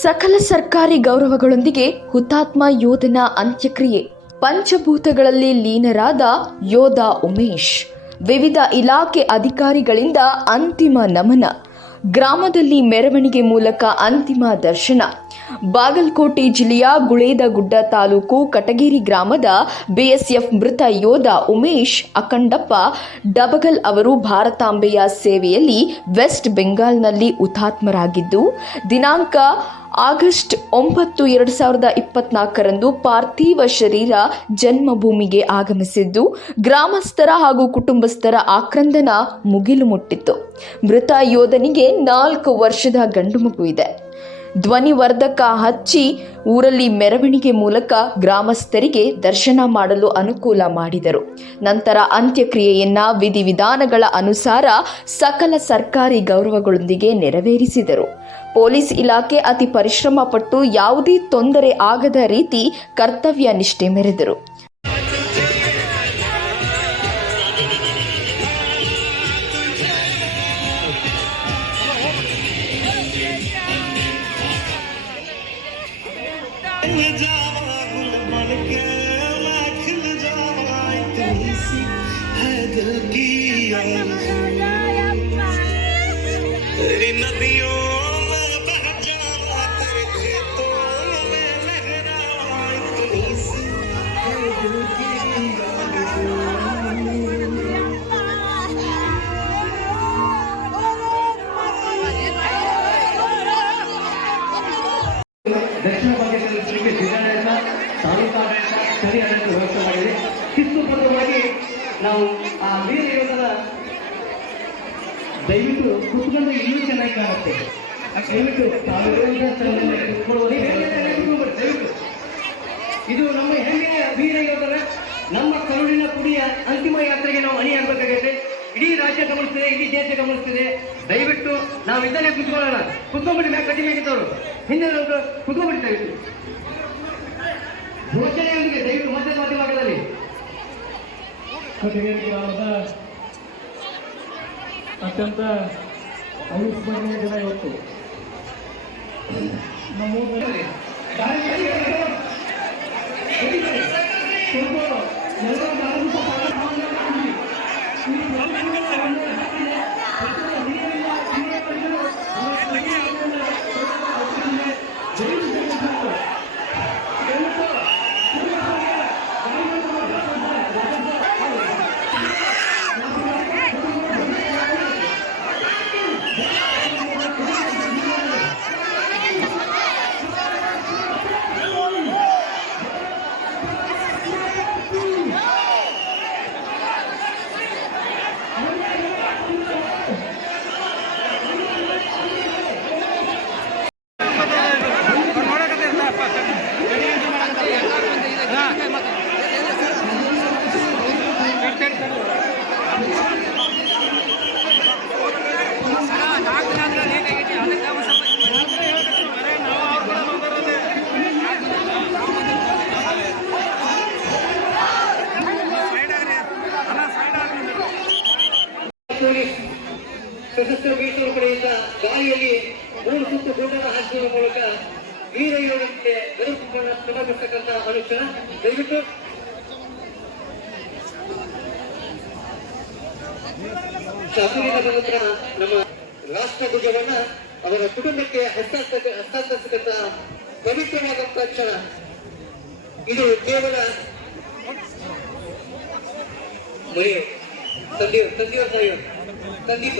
ಸಕಲ ಸರ್ಕಾರಿ ಗೌರವಗಳೊಂದಿಗೆ ಹುತಾತ್ಮ ಯೋಧನ ಅಂತ್ಯಕ್ರಿಯೆ. ಪಂಚಭೂತಗಳಲ್ಲಿ ಲೀನರಾದ ಯೋಧ ಉಮೇಶ್. ವಿವಿಧ ಇಲಾಖೆ ಅಧಿಕಾರಿಗಳಿಂದ ಅಂತಿಮ ನಮನ. ಗ್ರಾಮದಲ್ಲಿ ಮೆರವಣಿಗೆ ಮೂಲಕ ಅಂತಿಮ ದರ್ಶನ. ಬಾಗಲಕೋಟೆ ಜಿಲ್ಲೆಯ ಗುಳೇದಗುಡ್ಡ ತಾಲೂಕು ಕಟಗೇರಿ ಗ್ರಾಮದ ಬಿಎಸ್ಎಫ್ ಮೃತ ಯೋಧ ಉಮೇಶ್ ಅಖಂಡಪ್ಪ ಡಬಗಲ್ ಅವರು ಭಾರತಾಂಬೆಯ ಸೇವೆಯಲ್ಲಿ ವೆಸ್ಟ್ ಬೆಂಗಾಲ್ನಲ್ಲಿ ಹುತಾತ್ಮರಾಗಿದ್ದು ದಿನಾಂಕ ಆಗಸ್ಟ್ 9, 2024ರಂದು ಪಾರ್ಥಿವ ಶರೀರ ಜನ್ಮಭೂಮಿಗೆ ಆಗಮಿಸಿದ್ದು ಗ್ರಾಮಸ್ಥರ ಹಾಗೂ ಕುಟುಂಬಸ್ಥರ ಆಕ್ರಂದನ ಮುಗಿಲು ಮುಟ್ಟಿತ್ತು. ಮೃತ ಯೋಧನಿಗೆ 4 ವರ್ಷದ ಗಂಡು ಮಗು ಇದೆ. ಧ್ವನಿವರ್ಧಕ ಹಚ್ಚಿ ಊರಲ್ಲಿ ಮೆರವಣಿಗೆ ಮೂಲಕ ಗ್ರಾಮಸ್ಥರಿಗೆ ದರ್ಶನ ಮಾಡಲು ಅನುಕೂಲ ಮಾಡಿದರು. ನಂತರ ಅಂತ್ಯಕ್ರಿಯೆಯನ್ನ ವಿಧಿವಿಧಾನಗಳ ಅನುಸಾರ ಸಕಲ ಸರ್ಕಾರಿ ಗೌರವಗಳೊಂದಿಗೆ ನೆರವೇರಿಸಿದರು. ಪೊಲೀಸ್ ಇಲಾಖೆ ಅತಿ ಪರಿಶ್ರಮ ಪಟ್ಟು ಯಾವುದೇ ತೊಂದರೆ ಆಗದ ರೀತಿ ಕರ್ತವ್ಯ ನಿಷ್ಠೆ ಮೆರೆದರು. ದಕ್ಷಿಣ ಭಾಗದಲ್ಲಿ ಜಿಲ್ಲಾಡಳಿತ ತಾಲೂಕಾಡಳಿತ ಸರಿ ಆಡಳಿತ ವ್ಯವಸ್ಥೆ ಮಾಡಿದೆ. ಶಿಸ್ತುಬದ್ಧವಾಗಿ ನಾವು ಆ ವೀರ ಯೋಧರ ದಯವಿಟ್ಟು ಕುತ್ಕೊಂಡು ಇನ್ನೂ ಚೆನ್ನಾಗಿ ಕಾಣುತ್ತೆ. ದಯವಿಟ್ಟು ಇದು ನಮ್ಮ ಹೆಮ್ಮೆಯ ವೀರ ಯೋಧರ ನಮ್ಮ ಕರುಳಿನ ಕುಡಿಯ ಅಂತಿಮ ಯಾತ್ರೆಗೆ ನಾವು ಅಣಿಯಾಗಬೇಕಾಗೈತೆ. ಇಡೀ ರಾಜ್ಯ ಗಮನಿಸ್ತಿದೆ, ಇಡೀ ದೇಶ ಗಮನಿಸ್ತಿದೆ. ದಯವಿಟ್ಟು ನಾವು ಇದನ್ನೇ ಕುತ್ಕೊಳ್ಳೋಣ. ಕುತ್ಕೊಂಡ್ಬಿಟ್ಟು ಮ್ಯಾಗ ಕಡಿಮೆ ಆಗಿದ್ದವರು ಹಿಂದೆ ಕುತ್ಕೊಂಡ್ಬಿಟ್ಟು ದಯವಿಟ್ಟು ಘೋಷಣೆಯೊಂದಿಗೆ ದಯವಿಟ್ಟು ಮತ್ತೆ ಮಾಧ್ಯಮದಲ್ಲಿ ಗ್ರಾಮದ ಅತ್ಯಂತ ಅವಿಸ್ಮರಣೀಯ ದಿನ ಇವತ್ತು. ಸಶಸ್ತ್ರ ಮೀಸಲು ಪಡೆಯಿಂದ ಗಾಳಿಯಲ್ಲಿ 3 ಸುತ್ತು ಗುಂಡನ್ನು ಹಾಕಿಸುವ ಮೂಲಕ ವೀರ ಯೋಧನಿಗೆ ಗೌರವವನ್ನು ಸಮರ್ಪಿಸತಕ್ಕಂಥ ಅನುಷ್ಠಾನ. ದಯವಿಟ್ಟು ಶಾಸನದ ನಂತರ ನಮ್ಮ ರಾಷ್ಟ್ರ ಧ್ವಜವನ್ನ ಅವರ ಕುಟುಂಬಕ್ಕೆ ಹಸ್ತಾಂತರಿಸತಕ್ಕಂಥ ಪವಿತ್ರವಾದಂತಹ ಕ್ಷಣ. ಇದು ಕೇವಲ ತಂದೆಯವರು ಸಂದೀಪ